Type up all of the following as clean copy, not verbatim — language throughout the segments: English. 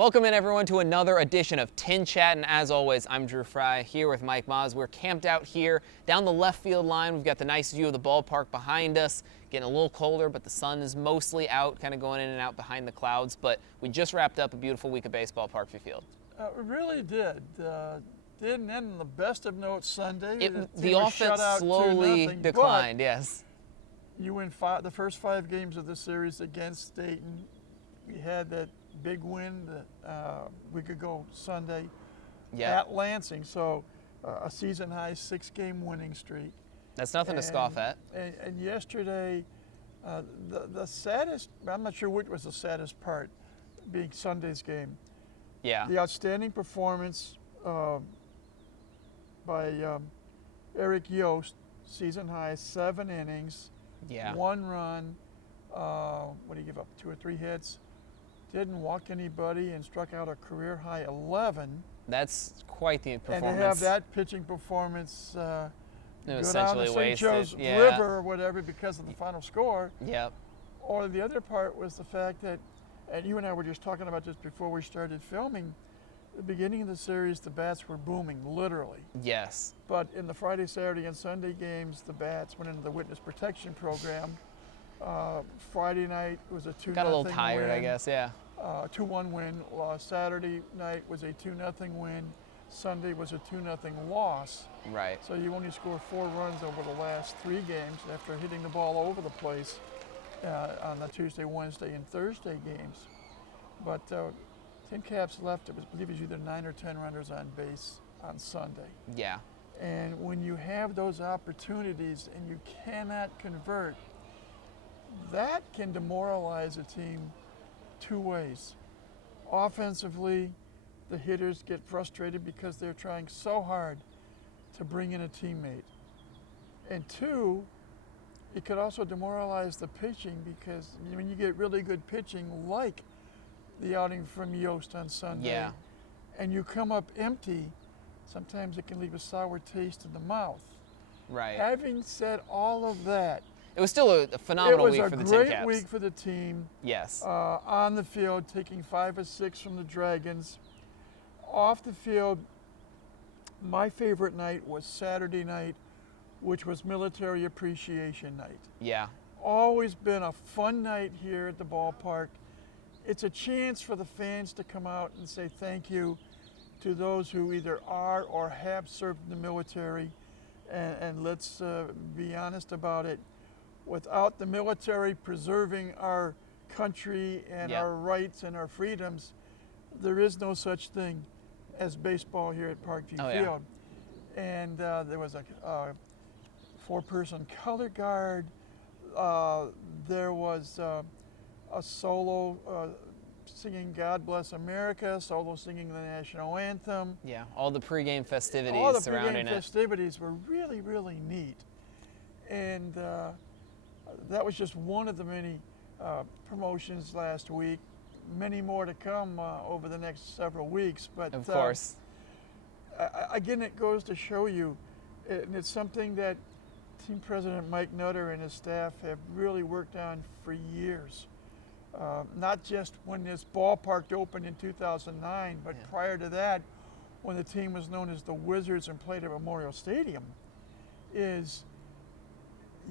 Welcome in everyone to another edition of TinChattin. As always, I'm Drew Fry here with Mike Moz. We're camped out here down the left field line. We've got the nice view of the ballpark behind us. Getting a little colder, but the sun is mostly out, kind of going in and out behind the clouds. But we just wrapped up a beautiful week of baseball at Parkview Field. It really did. Didn't end on the best of notes Sunday. The offense slowly declined, yes. You win the first 5 games of the series against Dayton. We had that big win a week ago Sunday at Lansing. So a season-high 6-game winning streak. That's nothing to scoff at. And yesterday, the saddest, I'm not sure which was the saddest part, being Sunday's game. Yeah. The outstanding performance by Eric Yost, season high, 7 innings, 1 run. What did he give up? 2 or 3 hits. Didn't walk anybody and struck out a career high 11. That's quite the performance. And to have that pitching performance go down to St. Joe's River or whatever because of the final score. Yep. Or the other part was the fact that, and you and I were just talking about this before we started filming, the beginning of the series, the bats were booming, literally. Yes. But in the Friday, Saturday, and Sunday games, the bats went into the witness protection program. Friday night was a 2-0 win. Got a little tired, I guess, yeah. 2-1 win. Saturday night was a 2-0 win. Sunday was a 2-0 loss. Right. So you only scored 4 runs over the last 3 games after hitting the ball all over the place on the Tuesday, Wednesday, and Thursday games. But TinCaps left, I believe it was either 9 or 10 runners on base on Sunday. Yeah. And when you have those opportunities and you cannot convert, that can demoralize a team 2 ways. Offensively, the hitters get frustrated because they're trying so hard to bring in a teammate. And 2, it could also demoralize the pitching because when you get really good pitching, like the outing from Yost on Sunday, and you come up empty, sometimes it can leave a sour taste in the mouth. Right. Having said all of that, it was still a phenomenal week for the TinCaps. It was a great week for the team. Yes. On the field, taking 5 of 6 from the Dragons. Off the field, my favorite night was Saturday night, which was Military Appreciation Night. Yeah. Always been a fun night here at the ballpark. It's a chance for the fans to come out and say thank you to those who either are or have served in the military. And let's be honest about it. Without the military preserving our country and our rights and our freedoms, there is no such thing as baseball here at Parkview Field. And there was a 4-person color guard. There was a solo singing God Bless America, solo singing the national anthem. Yeah, all the pregame festivities all the surrounding pregame festivities were really, really neat. And that was just one of the many promotions last week. Many more to come over the next several weeks. But of course. Again, it goes to show you, and it's something that Team President Mike Nutter and his staff have really worked on for years. Not just when this ballpark opened in 2009, but prior to that, when the team was known as the Wizards and played at Memorial Stadium, is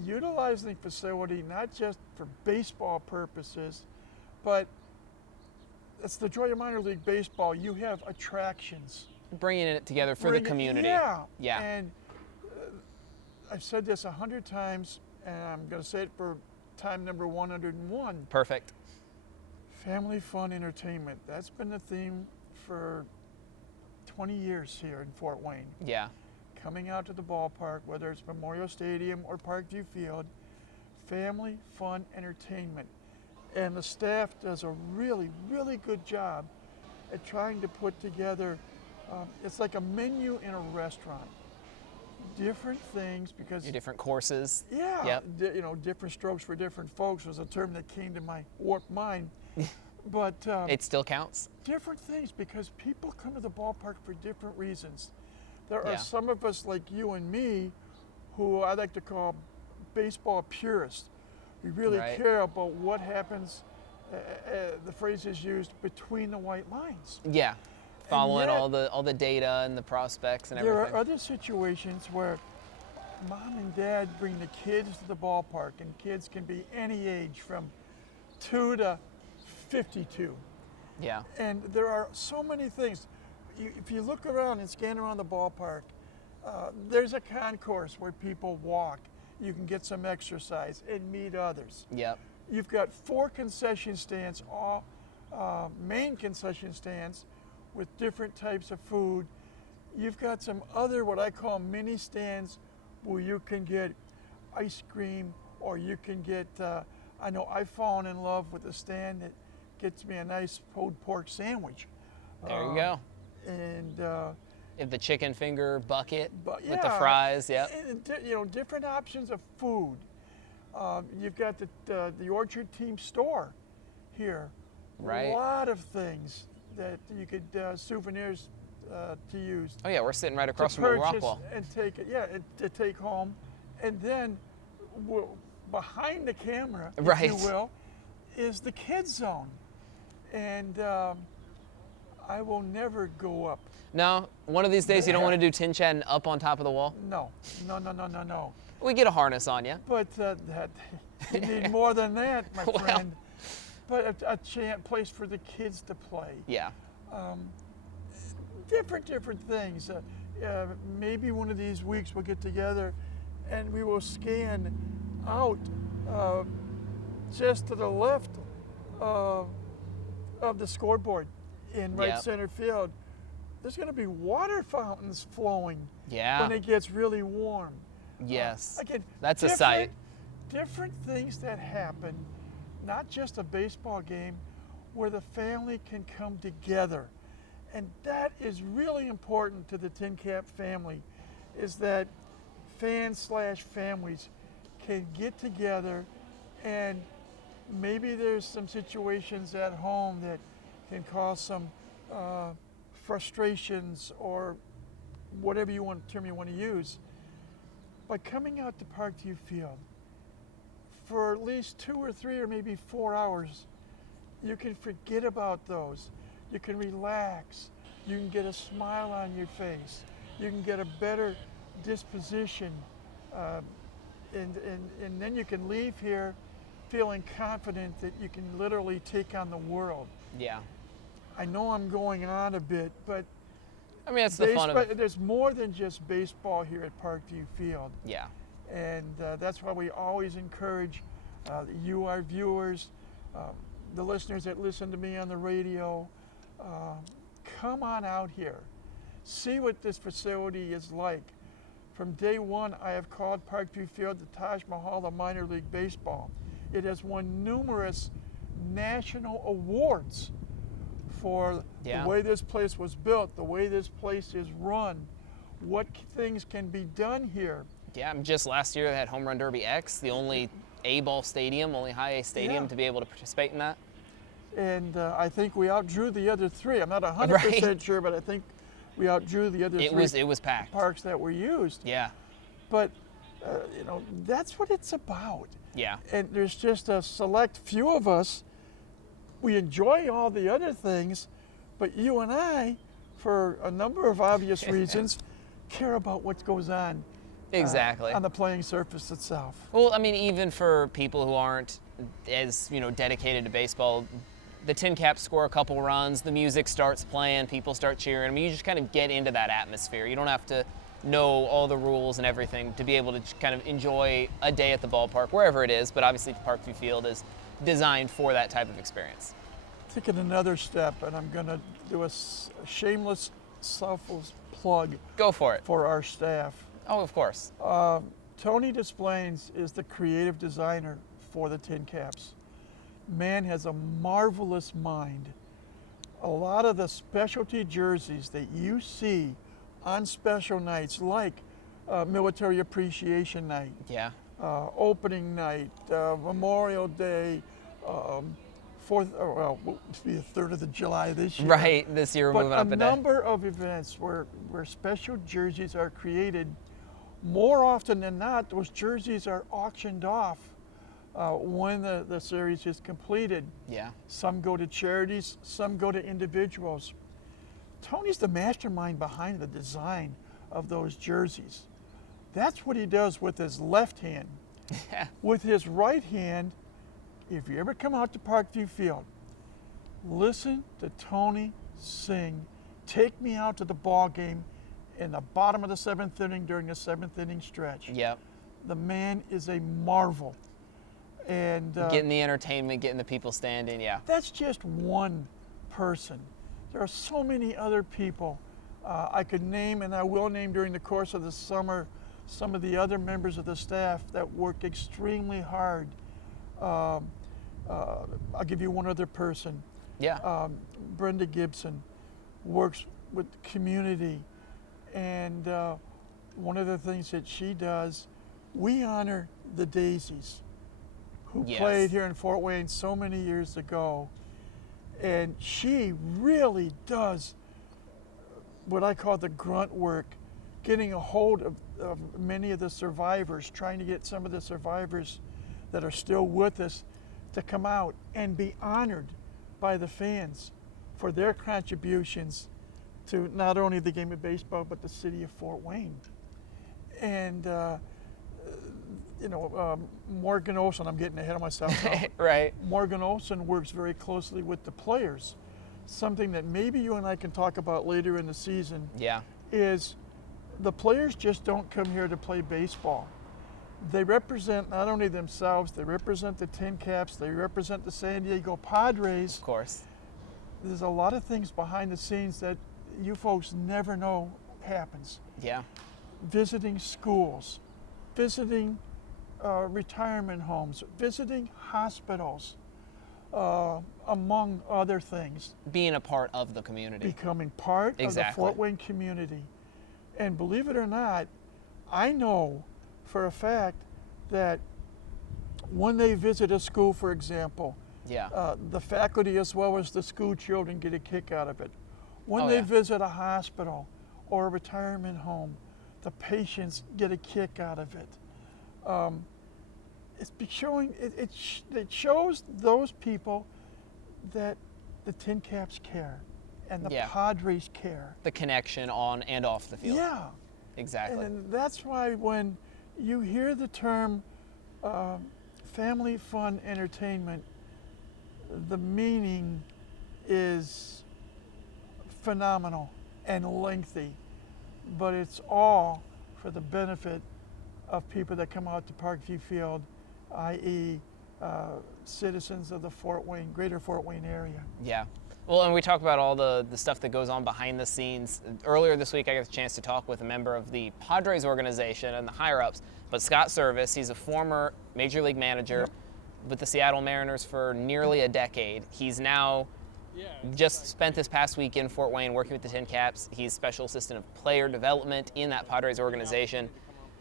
utilizing the facility not just for baseball purposes, but it's the joy of minor league baseball. You have attractions. Bringing it together for the community. Yeah. And I've said this 100 times, and I'm going to say it for time number 101. Perfect. Family fun entertainment. That's been the theme for 20 years here in Fort Wayne. Yeah. Coming out to the ballpark, whether it's Memorial Stadium or Parkview Field, family fun entertainment. And the staff does a really, really good job at trying to put together, it's like a menu in a restaurant. Different things because... Your different courses. Yeah. Yep. Different strokes for different folks was a term that came to my warped mind. But it still counts. Different things because people come to the ballpark for different reasons. There are some of us like you and me who I like to call baseball purists. We really care about what happens the phrase is used, between the white lines. Yeah, following yet, all the data and the prospects and there everything. are other situations where mom and dad bring the kids to the ballpark, and kids can be any age from 2 to 52. Yeah. And there are so many things. If you look around and scan around the ballpark, there's a concourse where people walk. You can get some exercise and meet others. Yep. You've got 4 concession stands, all main concession stands with different types of food. You've got some other, what I call mini stands, where you can get ice cream, or you can get, I know I've fallen in love with a stand that gets me a nice pulled pork sandwich. There you go. And The chicken finger bucket but with the fries, yep. And, different options of food. You've got the Orchard Team store here. Right. A lot of things that you could, souvenirs to use. Oh yeah, we're sitting right across to from a purchase Rockwell. and take it, to take home. And then behind the camera, if you will, is the kids zone. And I will never go up. No, one of these days you don't want to do TinChattin up on top of the wall? No. We get a harness on you. But you need more than that, my Well. friend. But a place for the kids to play. Yeah. Different things. Maybe one of these weeks we'll get together and we will scan out just to the left of the scoreboard in right center field. There's going to be water fountains flowing when it gets really warm. Yes. Again, that's a sight. Different things that happen, not just a baseball game, where the family can come together. And that is really important to the TinCap family, is that fans/families can get together, and maybe there's some situations at home that can cause some frustrations or whatever term you want to use. By coming out to Parkview Field for at least 2 or 3 or maybe 4 hours, you can forget about those. You can relax. You can get a smile on your face. You can get a better disposition. And then you can leave here feeling confident that you can literally take on the world. Yeah. I know I'm going on a bit, but I mean, that's the fun of it. There's more than just baseball here at Parkview Field. Yeah. And that's why we always encourage you, our viewers, the listeners that listen to me on the radio, come on out here. See what this facility is like. From day one, I have called Parkview Field the Taj Mahal of minor league baseball. It has won numerous national awards for the way this place was built, the way this place is run, what things can be done here. Yeah, just last year they had Home Run Derby X, the only A-ball stadium, only high A stadium to be able to participate in that. And I think we outdrew the other 3. I'm not 100% sure, but I think we outdrew the other 3 it was packed. Parks that were used. Yeah. But, that's what it's about. Yeah. And there's just a select few of us. We enjoy all the other things, but you and I, for a number of obvious reasons, care about what goes on. Exactly. On the playing surface itself. Well, I mean, even for people who aren't as, dedicated to baseball, the TinCaps score a couple runs, the music starts playing, people start cheering. I mean, you just kind of get into that atmosphere. You don't have to know all the rules and everything to be able to kind of enjoy a day at the ballpark, wherever it is, but obviously Parkview Field is designed for that type of experience. Taking another step, and I'm going to do a shameless, selfless plug. Go for it. For our staff. Oh, of course. Tony Desplaines is the creative designer for the TinCaps. Man has a marvelous mind. A lot of the specialty jerseys that you see on special nights, like Military Appreciation Night, opening night, Memorial Day, will be the 3rd of July this year. Right, this year we're moving up a day. But a number of events where special jerseys are created. More often than not, those jerseys are auctioned off when the series is completed. Yeah. Some go to charities, some go to individuals. Tony's the mastermind behind the design of those jerseys. That's what he does with his left hand. With his right hand, if you ever come out to Parkview Field, listen to Tony sing "Take Me Out to the Ball Game" in the bottom of the 7th inning during the 7th inning stretch. Yep. The man is a marvel. And getting the entertainment, getting the people standing, yeah. that's just one person. There are so many other people. I could name, and I will name during the course of the summer, some of the other members of the staff that work extremely hard. I'll give you one other person. Yeah. Brenda Gibson works with the community, and one of the things that she does, we honor the Daisies, who Yes. played here in Fort Wayne so many years ago, and she really does what I call the grunt work, getting a hold of many of the survivors, trying to get some of the survivors that are still with us to come out and be honored by the fans for their contributions to not only the game of baseball, but the city of Fort Wayne. And, Morgan Olson, I'm getting ahead of myself now. Right. Morgan Olson works very closely with the players. Something that maybe you and I can talk about later in the season Yeah. is the players just don't come here to play baseball. They represent not only themselves, they represent the TinCaps, they represent the San Diego Padres. Of course. There's a lot of things behind the scenes that you folks never know happens. Yeah. Visiting schools, visiting retirement homes, visiting hospitals, among other things. Being a part of the community. Becoming part of the Fort Wayne community. And believe it or not, I know for a fact that when they visit a school, for example, Yeah. the faculty as well as the school children get a kick out of it. When Oh, they yeah. visit a hospital or a retirement home, the patients get a kick out of it. It shows those people that the TinCaps care and the Yeah. Padres care. The connection on and off the field. Yeah. Exactly. And that's why when you hear the term family fun entertainment, the meaning is phenomenal and lengthy, but it's all for the benefit of people that come out to Parkview Field, i.e. Citizens of the greater Fort Wayne area. Yeah. Well, and we talk about all the stuff that goes on behind the scenes. Earlier this week, I got the chance to talk with a member of the Padres organization and the higher-ups, but Scott Service. He's a former Major League manager with the Seattle Mariners for nearly a decade. He's now just spent this past week in Fort Wayne working with the TinCaps. He's special assistant of player development in that Padres organization.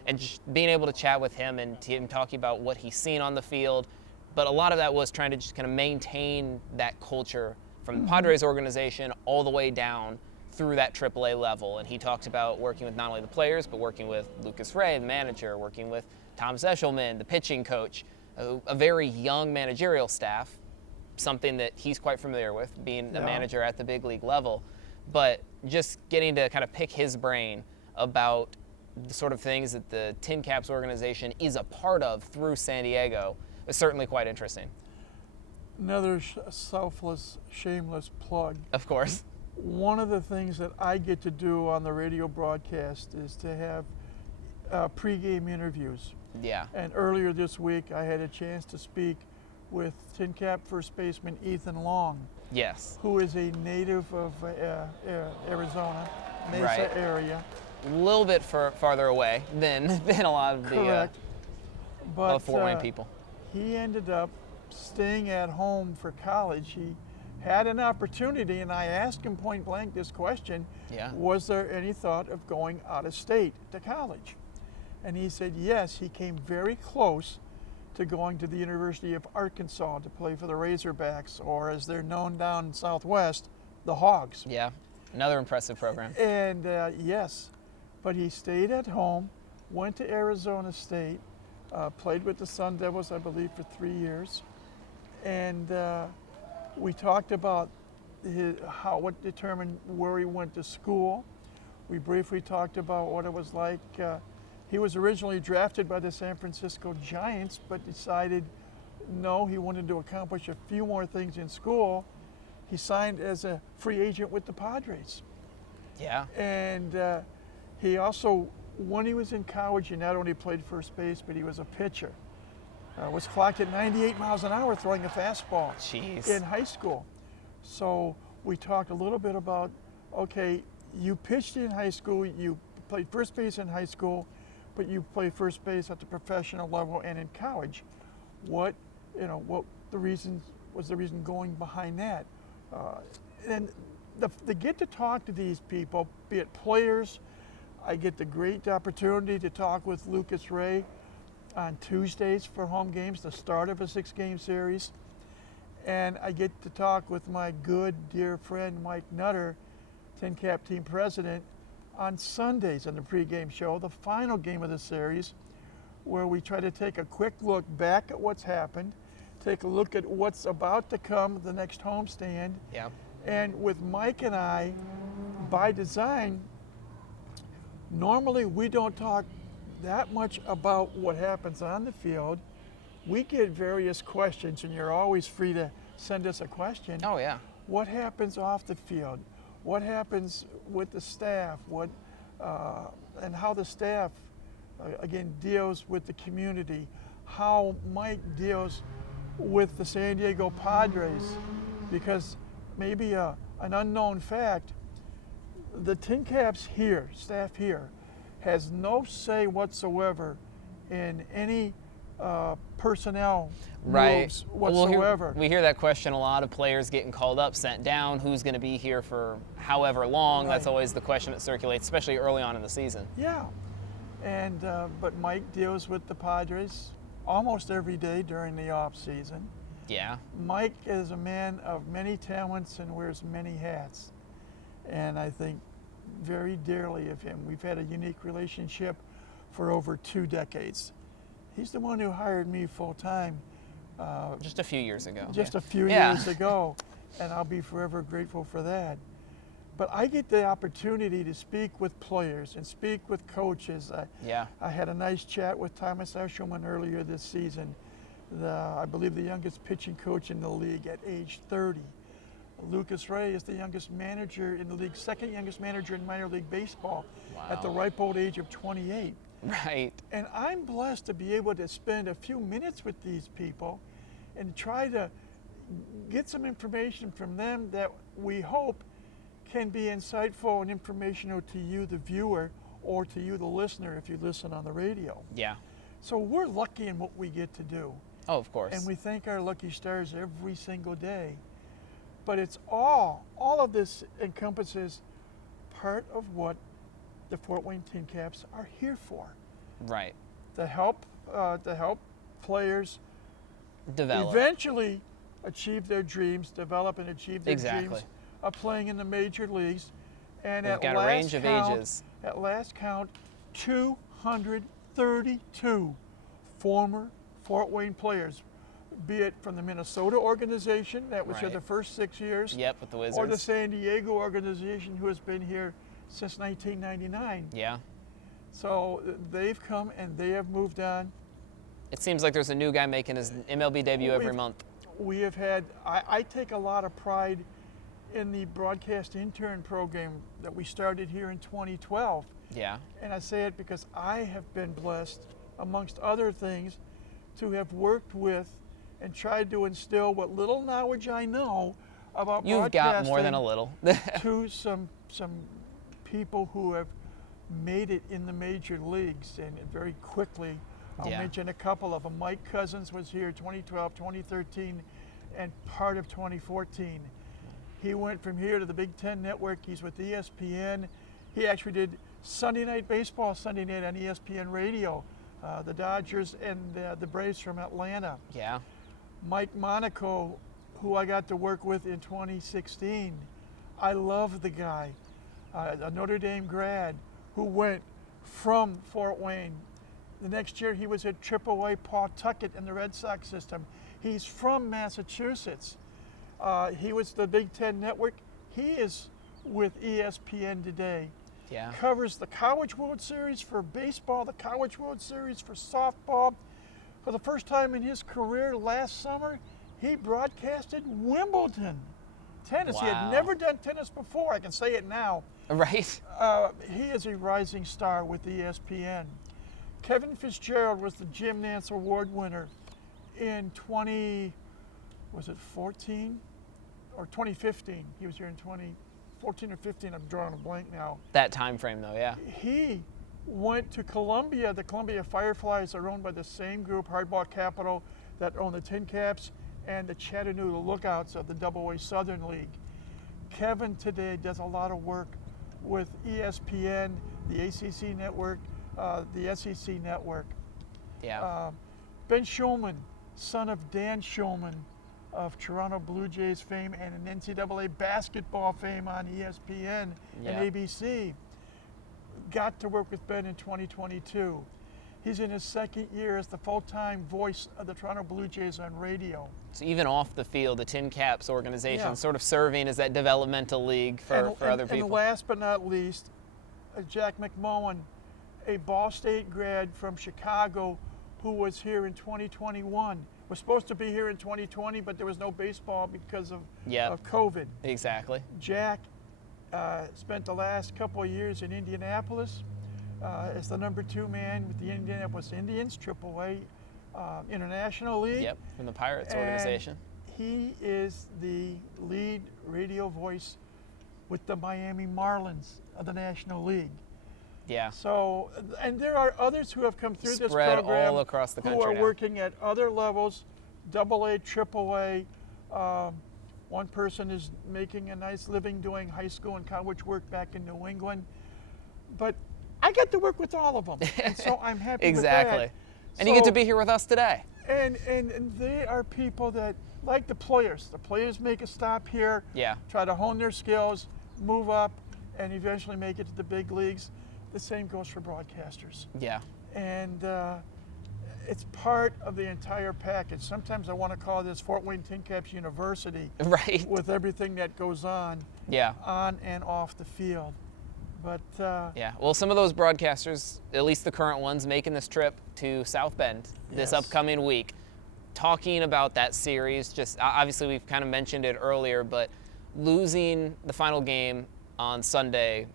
And just being able to chat with him and him talking about what he's seen on the field, but a lot of that was trying to just kind of maintain that culture from the Padres organization all the way down through that AAA level. And he talked about working with not only the players, but working with Lucas Ray, the manager, working with Tom Seshelman, the pitching coach, a very young managerial staff, something that he's quite familiar with, being a manager at the big league level. But just getting to kind of pick his brain about the sort of things that the TinCaps organization is a part of through San Diego is certainly quite interesting. Another selfless, shameless plug. Of course. One of the things that I get to do on the radio broadcast is to have pregame interviews. Yeah. And earlier this week, I had a chance to speak with TinCap first baseman Ethan Long, Yes. who is a native of Arizona, Mesa Right. area. A little bit farther away than a lot of the Correct. But Fort Wayne people. he ended up staying at home for college. He had an opportunity, and I asked him point blank this question: Yeah. was there any thought of going out of state to college? And he said yes. He came very close to going to the University of Arkansas to play for the Razorbacks, or as they're known down Southwest, the Hogs. Yeah. Another impressive program. And yes, but he stayed at home, went to Arizona State, Played with the Sun Devils, I believe, for 3 years. And we talked about what determined where he went to school. We briefly talked about what it was like. He was originally drafted by the San Francisco Giants, but decided no, he wanted to accomplish a few more things in school. He signed as a free agent with the Padres. Yeah. And he also, when he was in college, he not only played first base, but he was a pitcher. Was clocked at 98 miles an hour throwing a fastball. Jeez. In high school. So we talked a little bit about, okay, you pitched in high school, you played first base in high school, but you played first base at the professional level and in college. What the reason going behind that? And to get to talk to these people, be it players, I get the great opportunity to talk with Lucas Ray on Tuesdays for home games, the start of a 6-game series. And I get to talk with my good, dear friend Mike Nutter, TinCap team president, on Sundays on the pregame show, the final game of the series, where we try to take a quick look back at what's happened, take a look at what's about to come, the next homestand. Yeah. And with Mike and I, by design, normally we don't talk that much about what happens on the field. We get various questions, and you're always free to send us a question. Oh, yeah. What happens off the field? What happens with the staff? And how the staff, again, deals with the community? How Mike deals with the San Diego Padres? Because maybe an unknown fact, the TinCaps here, staff here, has no say whatsoever in any personnel moves whatsoever. We hear that question a lot of players getting called up, sent down, who's going to be here for however long. Right. That's always the question that circulates, especially early on in the season. Yeah, and but Mike deals with the Padres almost every day during the off season. Yeah. Mike is a man of many talents and wears many hats, and I think very dearly of him. We've had a unique relationship for over 2 decades. He's the one who hired me full time. Just a few years ago. Just a few years ago, and I'll be forever grateful for that. But I get the opportunity to speak with players and speak with coaches. I had a nice chat with Thomas Eshelman earlier this season, I believe the youngest pitching coach in the league at age 30. Lucas Ray is the youngest manager in the league, second youngest manager in minor league baseball. Wow. At the ripe old age of 28. Right. And I'm blessed to be able to spend a few minutes with these people and try to get some information from them that we hope can be insightful and informational to you, the viewer, or to you, the listener, if you listen on the radio. Yeah. So we're lucky in what we get to do. Oh, of course. And we thank our lucky stars every single day. But it's all of this encompasses part of what the Fort Wayne TinCaps are here for. Right. To help players develop, eventually achieve their dreams, develop and achieve their dreams of playing in the major leagues. And we've got a range of ages. At last count, 232 former Fort Wayne players, be it from the Minnesota organization that was here the first 6 years, with the Wizards, or the San Diego organization who has been here since 1999. Yeah. So they've come and they have moved on. It seems like there's a new guy making his MLB debut every month. We have had, I take a lot of pride in the broadcast intern program that we started here in 2012. Yeah. And I say it because I have been blessed, amongst other things, to have worked with and tried to instill what little knowledge I know about broadcasting. You've got more than a little. To some people who have made it in the major leagues, and very quickly I'll mention a couple of them. Mike Cousins was here 2012, 2013, and part of 2014. He went from here to the Big Ten Network. He's with ESPN. He actually did Sunday Night Baseball Sunday night on ESPN Radio, the Dodgers and the Braves from Atlanta. Yeah. Mike Monaco, who I got to work with in 2016. I love the guy, a Notre Dame grad who went from Fort Wayne The next year he was at AAA Pawtucket in the Red Sox system. He's from Massachusetts. He was the Big Ten Network. He is with ESPN today. Yeah. Covers the College World Series for baseball, the College World Series for softball. For the first time in his career last summer, he broadcasted Wimbledon tennis. Wow. He had never done tennis before. I can say it now. Right. He is a rising star with ESPN. Kevin Fitzgerald was the Jim Nance Award winner in 2014 or 2015. He was here in 2014 or 15. I'm drawing a blank now. That time frame, though, yeah. He went to Columbia. The Columbia Fireflies are owned by the same group, Hardball Capital, that own the TinCaps and the Chattanooga Lookouts of the AA Southern League. Kevin today does a lot of work with ESPN, the ACC network, the SEC network. Yeah. Ben Shulman, son of Dan Shulman of Toronto Blue Jays fame and an NCAA basketball fame on ESPN and ABC, got to work with Ben in 2022. He's in his second year as the full-time voice of the Toronto Blue Jays on radio. So even off the field, the TinCaps organization sort of serving as that developmental league for other people. And last but not least, Jack McMullen, a Ball State grad from Chicago who was here in 2021. Was supposed to be here in 2020, but there was no baseball because of COVID. Exactly. Jack spent the last couple of years in Indianapolis as the #2 man with the Indianapolis Indians, AAA International League. Yep, from the Pirates organization. He is the lead radio voice with the Miami Marlins of the National League. Yeah. So, and there are others who have come through this Spread program all across the country who are now. working at other levels, AA, AAA. One person is making a nice living doing high school and college work back in New England. But I get to work with all of them, and so I'm happy Exactly. with that. And you get to be here with us today. And they are people that, like the players make a stop here, try to hone their skills, move up, and eventually make it to the big leagues. The same goes for broadcasters. Yeah. And it's part of the entire package. Sometimes I want to call this Fort Wayne TinCaps University, right? With everything that goes on, on and off the field. But yeah, well, some of those broadcasters, at least the current ones, making this trip to South Bend this upcoming week, talking about that series. Just obviously, we've kind of mentioned it earlier, but losing the final game on Sunday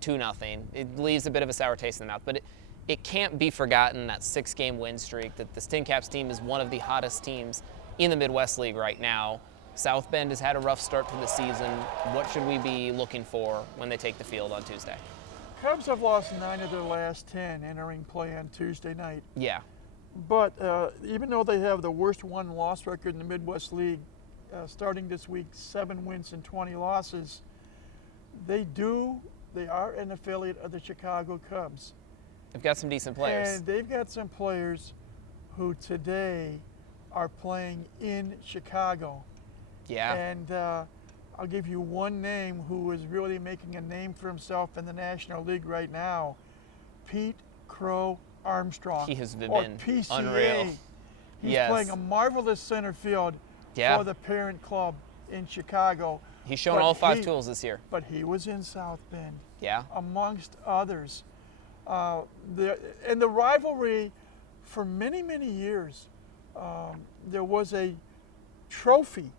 2-0, it leaves a bit of a sour taste in the mouth. But it can't be forgotten, that 6-game win streak, that this TinCaps team is one of the hottest teams in the Midwest League right now. South Bend has had a rough start to the season. What should we be looking for when they take the field on Tuesday? Cubs have lost 9 of their last 10 entering play on Tuesday night. Yeah. But even though they have the worst won-loss record in the Midwest League, starting this week, 7 wins and 20 losses, they are an affiliate of the Chicago Cubs. They've got some decent players. And they've got some players who today are playing in Chicago. Yeah. And I'll give you one name who is really making a name for himself in the National League right now, Pete Crow Armstrong. He has been or PCA. unreal. He's playing a marvelous center field for the parent club in Chicago. He's shown all 5 tools this year. But he was in South Bend. Yeah. Amongst others. And the rivalry for many, many years, there was a trophy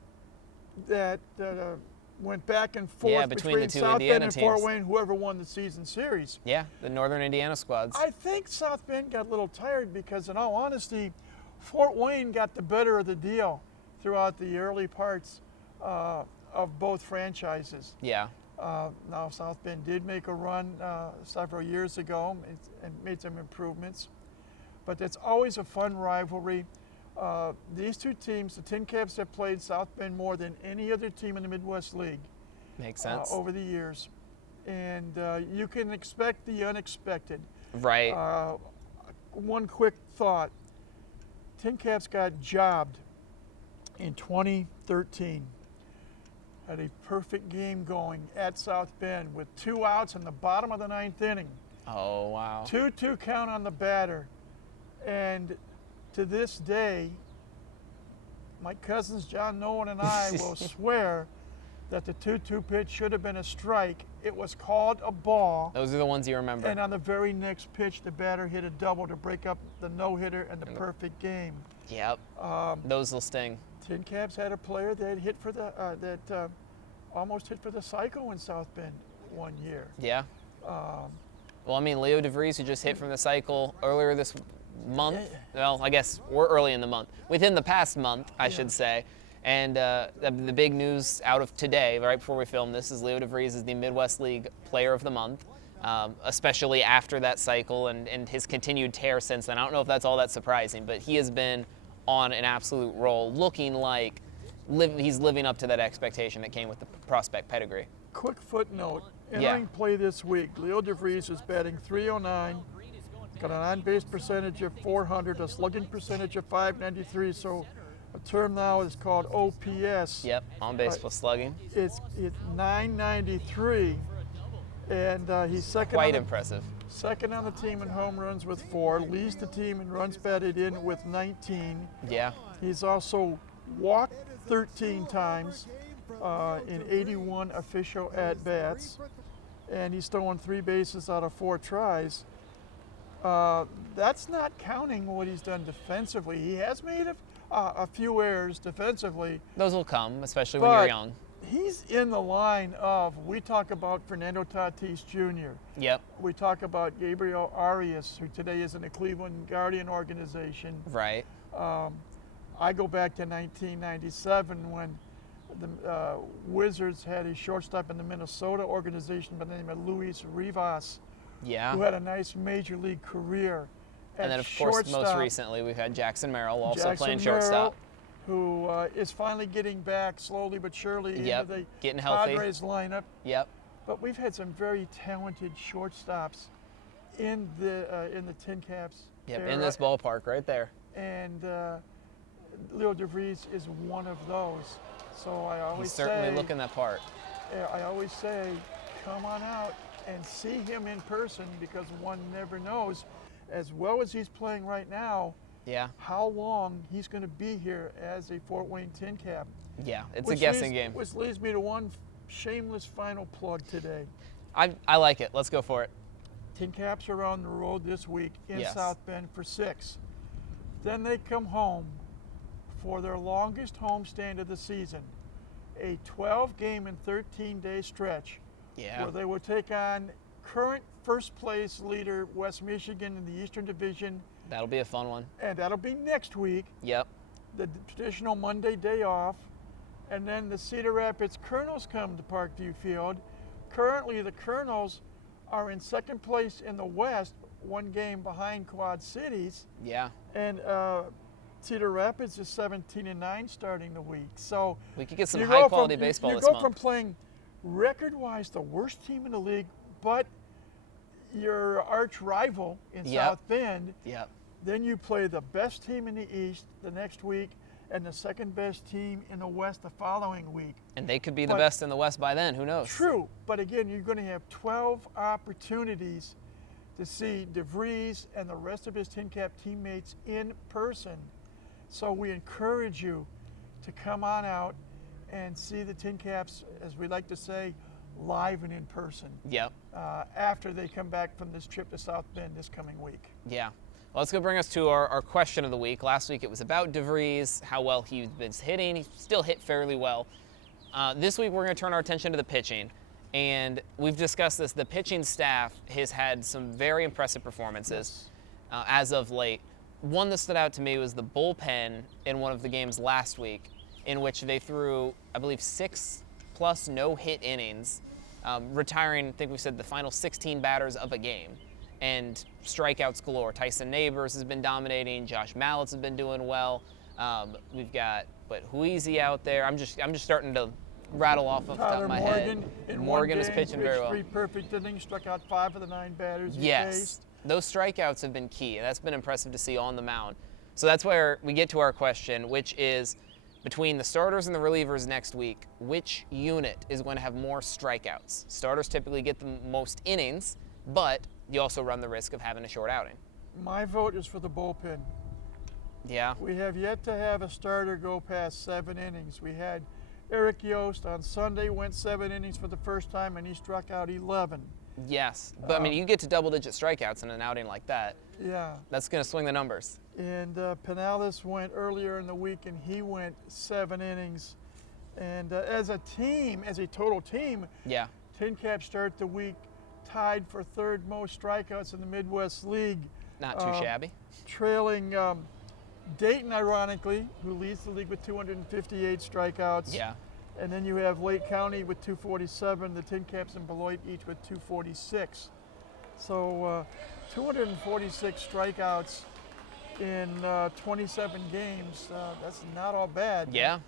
that went back and forth between the two South Indiana Bend and teams. Fort Wayne, whoever won the season series. Yeah, the Northern Indiana squads. I think South Bend got a little tired because, in all honesty, Fort Wayne got the better of the deal throughout the early parts of both franchises. Yeah. Now South Bend did make a run several years ago and made some improvements, but it's always a fun rivalry. These two teams, the TinCaps, have played South Bend more than any other team in the Midwest League. Makes sense. Over the years. And you can expect the unexpected. Right. One quick thought. TinCaps got jobbed in 2013. Had a perfect game going at South Bend with 2 outs in the bottom of the 9th inning. Oh, wow. 2-2 count on the batter. And to this day, my cousins John Nolan and I will swear that the 2-2 pitch should have been a strike. It was called a ball. Those are the ones you remember. And on the very next pitch, the batter hit a double to break up the no-hitter and the perfect game. Yep. Those will sting. TinCaps had a player that hit for the almost hit for the cycle in South Bend one year. Yeah. Well, I mean, Leo DeVries, who just hit from the cycle earlier this month. Well, I guess we're early in the month. Within the past month, I should say. And the big news out of today, right before we film this, is Leo DeVries is the Midwest League Player of the Month, especially after that cycle and his continued tear since then. I don't know if that's all that surprising, but he has been on an absolute roll, looking like he's living up to that expectation that came with the prospect pedigree. Quick footnote, entering play this week, Leo DeVries is batting .309, got an on-base percentage of .400, a slugging percentage of .593, so a term now is called OPS. Yep, on-base plus slugging. It's .993, and he's second. Quite impressive. Second on the team in home runs with 4, leads the team in runs batted in with 19. Yeah. He's also walked 13 times in 81 official at-bats, and he's stolen 3 bases out of 4 tries. That's not counting what he's done defensively. He has made a few errors defensively. Those will come, especially when you're young. He's in the line of, we talk about Fernando Tatis Jr. Yep. We talk about Gabriel Arias, who today is in the Cleveland Guardian organization. Right. I go back to 1997 when the Wizards had a shortstop in the Minnesota organization by the name of Luis Rivas, who had a nice major league career. And then, of course, most recently, we've had Jackson Merrill also playing shortstop. Who is finally getting back slowly but surely into the getting healthy. Padres lineup. Yep. But we've had some very talented shortstops in the TinCaps. Yep, in this ballpark right there. And Leo DeVries is one of those. So I always say, he's certainly looking that part. I always say, come on out and see him in person, because one never knows, as well as he's playing right now, how long he's going to be here as a Fort Wayne TinCap. Yeah, it's a guessing game. Which leads me to one shameless final plug today. I like it. Let's go for it. TinCaps are on the road this week in South Bend for 6. Then they come home for their longest homestand of the season, a 12-game and 13-day stretch where they will take on current first-place leader West Michigan in the Eastern Division. That'll be a fun one. And that'll be next week. Yep. The traditional Monday day off. And then the Cedar Rapids Colonels come to Parkview Field. Currently, the Colonels are in second place in the West, 1 game behind Quad Cities. Yeah. And Cedar Rapids is 17-9 starting the week. So we could get some high-quality baseball this month. You go from playing record-wise the worst team in the league, but your arch rival in South Bend. Yep. Then you play the best team in the East the next week and the second best team in the West the following week. And they could be the best in the West by then. Who knows? True. But again, you're going to have 12 opportunities to see DeVries and the rest of his TinCap teammates in person. So we encourage you to come on out and see the TinCaps, as we like to say, live and in person. Yep. After they come back from this trip to South Bend this coming week. Yeah. Well, let's go bring us to our question of the week. Last week it was about DeVries, how well he's been hitting. He still hit fairly well. This week we're going to turn our attention to the pitching. And we've discussed this. The pitching staff has had some very impressive performances as of late. One that stood out to me was the bullpen in one of the games last week, in which they threw, I believe, 6+ no-hit innings, retiring, I think we said, the final 16 batters of a game. And strikeouts galore. Tyson Neighbors has been dominating. Josh Mallett's has been doing well. We've got Huizy out there. I'm just starting to rattle off the top of my head. Morgan is pitching very well. 3 perfect innings, struck out 5 of the 9 batters he faced. Those strikeouts have been key, and that's been impressive to see on the mound. So that's where we get to our question, which is, between the starters and the relievers next week, which unit is going to have more strikeouts? Starters typically get the most innings, but you also run the risk of having a short outing. my vote is for the bullpen. Yeah. We have yet to have a starter go past 7 innings. We had Eric Yost on Sunday, went 7 innings for the first time, and he struck out 11. Yes, but I mean, you get to double-digit strikeouts in an outing like that. Yeah. That's going to swing the numbers. And Pinellas went earlier in the week, and he went 7 innings. And as a team, as a total team, Yeah. TinCaps start the week tied for 3rd most strikeouts in the Midwest League. Not too shabby. Trailing Dayton, ironically, who leads the league with 258 strikeouts. Yeah. And then you have Lake County with 247, the TinCaps and Beloit each with 246. So 246 strikeouts in 27 games, that's not all bad. Yeah.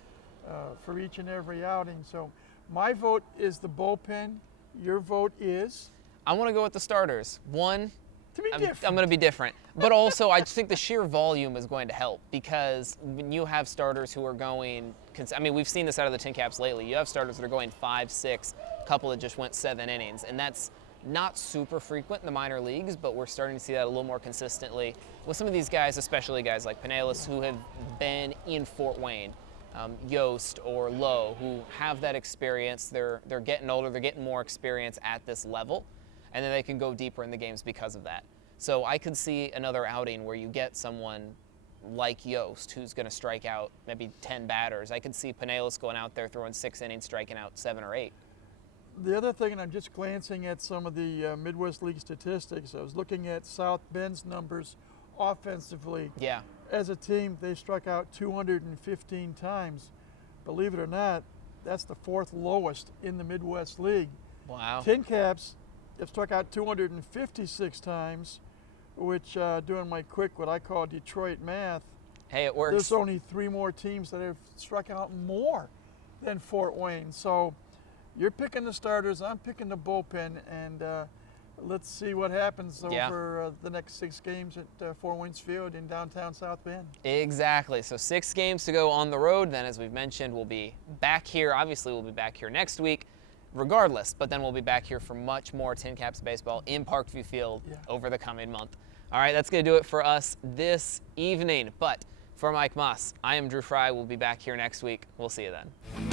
For each and every outing. So my vote is the bullpen. Your vote is? I want to go with the starters. One, To be I'm different. going to be different. But also, I just think the sheer volume is going to help, because when you have starters who are going, I mean, we've seen this out of the TinCaps lately. You have starters that are going 5, 6, a couple that just went 7 innings, and that's not super frequent in the minor leagues, but we're starting to see that a little more consistently with some of these guys, especially guys like Pinellas, who have been in Fort Wayne, Yost or Lowe, who have that experience. They're getting older, they're getting more experience at this level, and then they can go deeper in the games because of that. So I could see another outing where you get someone like Yost, who's going to strike out maybe 10 batters. I could see Pinellas going out there throwing 6 innings, striking out 7 or 8. The other thing, and I'm just glancing at some of the Midwest League statistics, I was looking at South Bend's numbers offensively. Yeah. As a team, they struck out 215 times. Believe it or not, that's the 4th lowest in the Midwest League. Wow. TinCaps have struck out 256 times, which, doing my quick, what I call Detroit math, Hey, it works. there's only 3 more teams that have struck out more than Fort Wayne. So you're picking the starters, I'm picking the bullpen, and let's see what happens over the next 6 games at Fort Wayne's Field in downtown South Bend. Exactly. So 6 games to go on the road. Then, as we've mentioned, we'll be back here. Obviously, we'll be back here next week, regardless. But then we'll be back here for much more TinCaps baseball in Parkview Field over the coming month. All right, that's going to do it for us this evening. But for Mike Moss, I am Drew Fry. We'll be back here next week. We'll see you then.